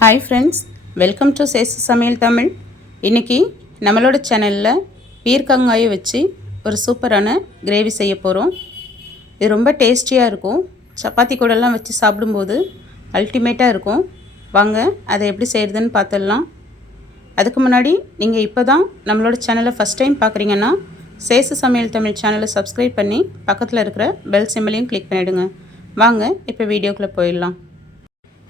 Hi friends, welcome to சேசு சமையல் தமிழ். இன்றைக்கி நம்மளோட சேனலில் பீர்க்கங்காயை வச்சு ஒரு சூப்பரான கிரேவி செய்ய போகிறோம். இது ரொம்ப டேஸ்டியாக இருக்கும். சப்பாத்தி கூடலாம் வச்சு சாப்பிடும்போது அல்டிமேட்டாக இருக்கும். வாங்க அதை எப்படி செய்கிறதுன்னு பார்த்துடலாம். அதுக்கு முன்னாடி நீங்கள் இப்போ தான் நம்மளோட சேனலை ஃபஸ்ட் டைம் பார்க்குறீங்கன்னா சேசு சமையல் தமிழ் சேனலை சப்ஸ்கிரைப் பண்ணி பக்கத்தில் இருக்கிற பெல் சிம்பிளையும் கிளிக் பண்ணிவிடுங்க. வாங்க இப்போ வீடியோக்குள்ளே போயிடலாம்.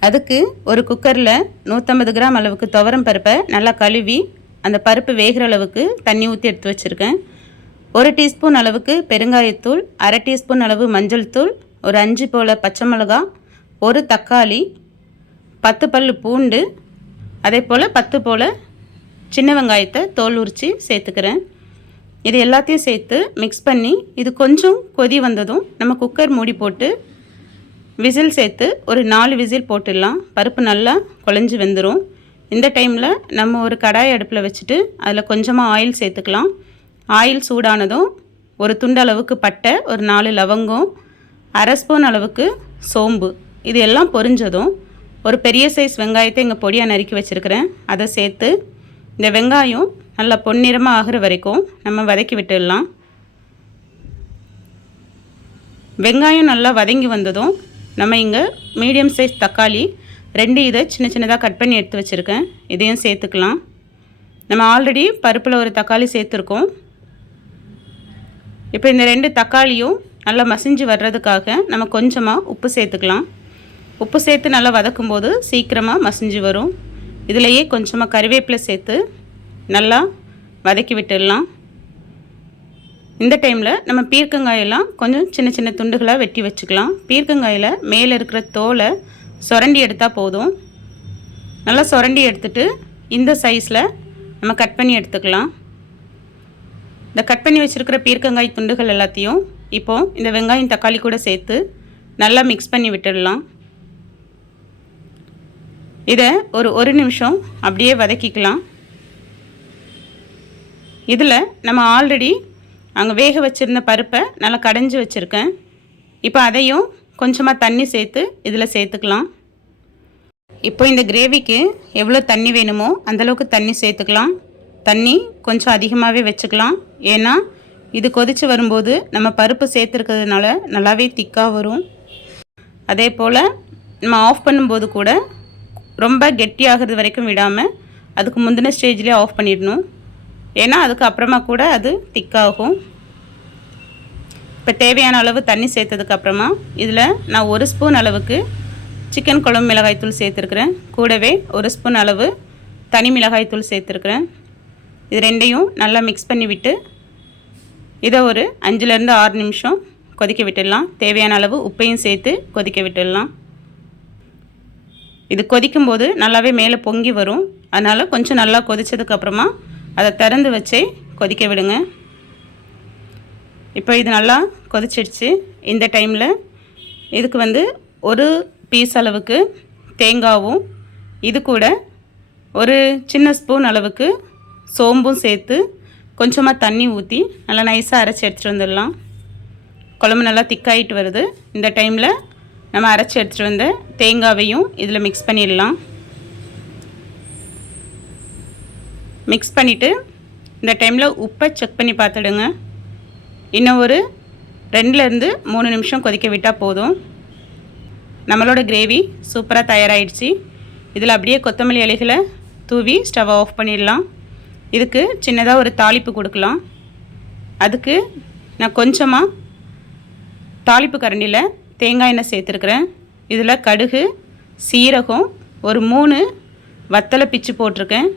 அதுக்கு ஒரு குக்கரில் 150 கிராம் அளவுக்கு துவரம் பருப்பை நல்லா கழுவி அந்த பருப்பு வேகிற அளவுக்கு தண்ணி ஊற்றி எடுத்து வச்சுருக்கேன். 1 டீஸ்பூன் அளவுக்கு பெருங்காயத்தூள், 1/2 டீஸ்பூன் அளவு மஞ்சள் தூள், ஒரு 5 போல் பச்சை மிளகா, ஒரு தக்காளி, 10 பல் பூண்டு, அதே போல் 10 போல் சின்ன வெங்காயத்தை தோல் உரித்து சேர்த்துக்கிறேன். இது எல்லாத்தையும் சேர்த்து மிக்ஸ் பண்ணி இது கொஞ்சம் கொதி வந்ததும் நம்ம குக்கர் மூடி போட்டு விசில் சேர்த்து ஒரு 4 விசில் போட்டுடலாம். பருப்பு நல்லா குழஞ்சி வெந்துடும். இந்த டைமில் நம்ம ஒரு கடாய் அடுப்பில் வச்சுட்டு அதில் கொஞ்சமாக ஆயில் சேர்த்துக்கலாம். ஆயில் சூடானதும் ஒரு துண்டு அளவுக்கு பட்டை, ஒரு 4 லவங்கம், 1/2 ஸ்பூன் அளவுக்கு சோம்பு, இது எல்லாம் பொரிஞ்சதும் ஒரு பெரிய சைஸ் வெங்காயத்தை இங்கே பொடியாக நறுக்கி வச்சுருக்கிறேன். அதை சேர்த்து இந்த வெங்காயம் நல்லா பொன்னிறமாக ஆகிற வரைக்கும் நம்ம வதக்கி விட்டுடலாம். வெங்காயம் நல்லா வதங்கி வந்ததும் நம்ம இங்கே மீடியம் சைஸ் தக்காளி 2 இதை சின்ன சின்னதாக கட் பண்ணி எடுத்து வச்சுருக்கேன். இதையும் சேர்த்துக்கலாம். நம்ம ஆல்ரெடி பருப்பில் ஒரு தக்காளி சேர்த்துருக்கோம். இப்போ இந்த 2 தக்காளியும் நல்லா மசிஞ்சு வர்றதுக்காக நம்ம கொஞ்சமாக உப்பு சேர்த்துக்கலாம். உப்பு சேர்த்து நல்லா வதக்கும்போது சீக்கிரமாக மசிஞ்சு வரும். இதிலையே கொஞ்சமாக கறிவேப்பிலை சேர்த்து நல்லா வதக்கி விட்டுடலாம். இந்த டைமில் நம்ம பீர்க்கங்காயெல்லாம் கொஞ்சம் சின்ன சின்ன துண்டுகளாக வெட்டி வச்சுக்கலாம். பீர்க்கங்காயில் மேலே இருக்கிற தோலை சுரண்டி எடுத்தால் போதும். நல்லா சுரண்டி எடுத்துட்டு இந்த சைஸில் நம்ம கட் பண்ணி எடுத்துக்கலாம். இந்த கட் பண்ணி வச்சுருக்கிற பீர்க்கங்காய் துண்டுகள் எல்லாத்தையும் இப்போது இந்த வெங்காயம் தக்காளி கூட சேர்த்து நல்லா மிக்ஸ் பண்ணி விட்டுடலாம். இதை ஒரு நிமிஷம் அப்படியே வதக்கிக்கலாம். இதில் நம்ம ஆல்ரெடி அங்கே வேக வச்சுருந்த பருப்பை நல்லா கடைஞ்சி வச்சுருக்கேன். இப்போ அதையும் கொஞ்சமாக தண்ணி சேர்த்து இதில் சேர்த்துக்கலாம். இப்போ இந்த கிரேவிக்கு எவ்வளோ தண்ணி வேணுமோ அந்தளவுக்கு தண்ணி சேர்த்துக்கலாம். தண்ணி கொஞ்சம் அதிகமாகவே வச்சுக்கலாம். ஏன்னா இது கொதித்து வரும்போது நம்ம பருப்பு சேர்த்துருக்கிறதுனால நல்லாவே திக்காக வரும். அதே போல் நம்ம ஆஃப் பண்ணும்போது கூட ரொம்ப கெட்டியாகிறது வரைக்கும் விடாமல் அதுக்கு முந்தின ஸ்டேஜ்லேயே ஆஃப் பண்ணிடணும். ஏன்னா அதுக்கு அப்புறமா கூட அது திக்காகும். இப்போ தேவையான அளவு தண்ணி சேர்த்ததுக்கப்புறமா இதில் நான் 1 ஸ்பூன் அளவுக்கு சிக்கன் குழம்பு மிளகாய்த்தூள் சேர்த்துருக்குறேன். கூடவே 1 ஸ்பூன் அளவு தனி மிளகாய்த்தூள் சேர்த்துருக்குறேன். இது ரெண்டையும் நல்லா மிக்ஸ் பண்ணி விட்டு இதை ஒரு 5லேருந்து 6 நிமிஷம் கொதிக்க விட்டுடலாம். தேவையான அளவு உப்பையும் சேர்த்து கொதிக்க விட்டுடலாம். இது கொதிக்கும்போது நல்லாவே மேலே பொங்கி வரும். அதனால் கொஞ்சம் நல்லா கொதித்ததுக்கப்புறமா அதை திறந்து வச்சே கொதிக்க விடுங்க. இப்போ இது நல்லா கொதிச்சிடுச்சு. இந்த டைமில் இதுக்கு ஒரு பீஸ் அளவுக்கு தேங்காவும் இது கூட ஒரு சின்ன ஸ்பூன் அளவுக்கு சோம்பும் சேர்த்து கொஞ்சமாக தண்ணி ஊற்றி நல்லா நைஸாக அரைச்சி எடுத்துகிட்டு வந்துடலாம். குழம்பு நல்லா திக்காயிட்டு வருது. இந்த டைமில் நம்ம அரைச்சி எடுத்துகிட்டு வந்த தேங்காவையும் இதில் மிக்ஸ் பண்ணிடலாம். மிக்ஸ் பண்ணிவிட்டு இந்த டைமில் உப்பை செக் பண்ணி பார்த்துடுங்க. இன்னும் ஒரு 2லேருந்து 3 நிமிஷம் கொதிக்க விட்டால் போதும். நம்மளோட கிரேவி சூப்பராக தயாராகிடுச்சு. இதில் அப்படியே கொத்தமல்லி இலைகளை தூவி ஸ்டவ் ஆஃப் பண்ணிடலாம். இதுக்கு சின்னதாக ஒரு தாளிப்பு கொடுக்கலாம். அதுக்கு நான் கொஞ்சமாக தாளிப்பு கரண்டியில் தேங்காய் எண்ணெய் சேர்த்துருக்குறேன். இதில் கடுகு, சீரகம், ஒரு 3 வத்தலை பிச்சு போட்டிருக்கேன்.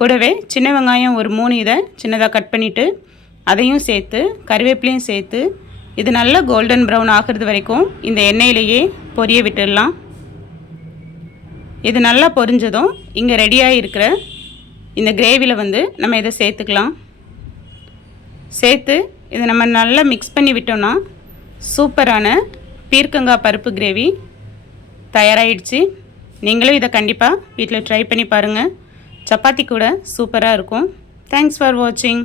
கூடவே சின்ன வெங்காயம் ஒரு 3 இதை சின்னதாக கட் பண்ணிவிட்டு அதையும் சேர்த்து கறிவேப்பிலையும் சேர்த்து இது நல்லா கோல்டன் ப்ரௌன் ஆகிறது வரைக்கும் இந்த எண்ணெயிலேயே பொரிய விட்டுடலாம். இது நல்லா பொரிஞ்சதும் இங்கே ரெடியாக இருக்கிற இந்த கிரேவியில் நம்ம இதை சேர்த்துக்கலாம். சேர்த்து இதை நம்ம நல்லா மிக்ஸ் பண்ணி விட்டோம்னா சூப்பரான பீர்க்கங்காய் பருப்பு கிரேவி தயாராகிடுச்சு. நீங்களும் இதை கண்டிப்பாக வீட்டில் ட்ரை பண்ணி பாருங்கள். சப்பாத்தி கூட சூப்பராக இருக்கும். தேங்க்ஸ் ஃபார் வாட்சிங்.